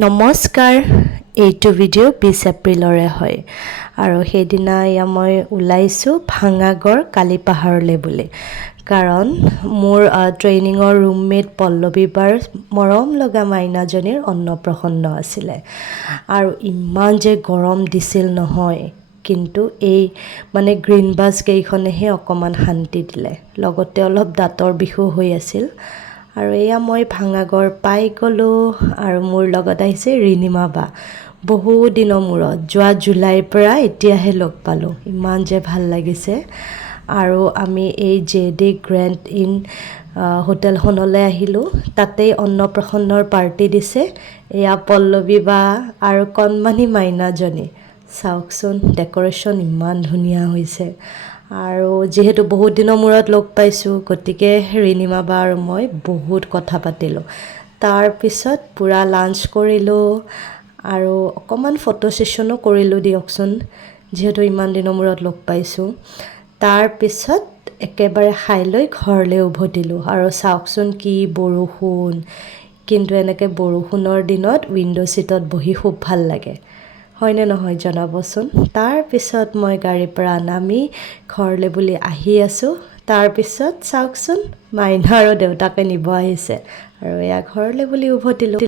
নমস্কাৰ, এইটো ভিডিঅ' 20 এপ্ৰিলৰে হয় আৰু সেইদিনা মই ওলাইছোঁ ভাঙাগড় কালিপাহাৰলৈ বুলি। কাৰণ মোৰ ট্ৰেইনিঙৰ ৰুমমেট পল্লৱী বাৰ মৰম লগা মাইনাজনীৰ অন্নপ্ৰসন্ন আছিলে আৰু ইমান যে গৰম দিছিল নহয়, কিন্তু এই গ্ৰীণ বাছ কেইখনেহে অকণমান শান্তি দিলে, লগতে অলপ দাঁতৰ বিষো হৈ আছিল। আৰু মই ভাঙাগড় পাই গ'লোঁ আৰু মোৰ লগত আহিছে ৰিণিমা বা। বহু দিনৰ মূৰত যোৱা জুলাইৰ পৰা এতিয়াহে লগ পালোঁ, ইমান যে ভাল লাগিছে। আৰু আমি এই JD গ্ৰেণ্ড ইন হোটেলখনলৈ আহিলোঁ, তাতেই অন্নপ্ৰসন্নৰ পাৰ্টি দিছে। এয়া পল্লৱী বা আৰু কণমানি মাইনাজনী, চাওকচোন ডেক'ৰেশ্যন ইমান ধুনীয়া হৈছে। আৰু যিহেতু বহুত দিনৰ মূৰত লগ পাইছোঁ, গতিকে ৰিণিমা বা আৰু মই বহুত কথা পাতিলোঁ। তাৰপিছত পূৰা লাঞ্চ কৰিলোঁ আৰু অকণমান ফটো ছেশ্যনো কৰিলোঁ দিয়কচোন, যিহেতু ইমান দিনৰ মূৰত লগ পাইছোঁ। তাৰপিছত একেবাৰে খাই লৈ ঘৰলৈ উভতিলোঁ। আৰু চাওকচোন কি বৰষুণ, কিন্তু এনেকৈ বৰষুণৰ দিনত উইণ্ড' ছিটত বহি খুব ভাল লাগে, হয়নে নহয় জনাবচোন। তাৰপিছত মই গাড়ীৰ পৰা নামি ঘৰলৈ বুলি আহি আছোঁ। তাৰপিছত চাওকচোন মাইনা আৰু দেউতাকে নিব আহিছে আৰু ঘৰলৈ বুলি উভতিলোঁ।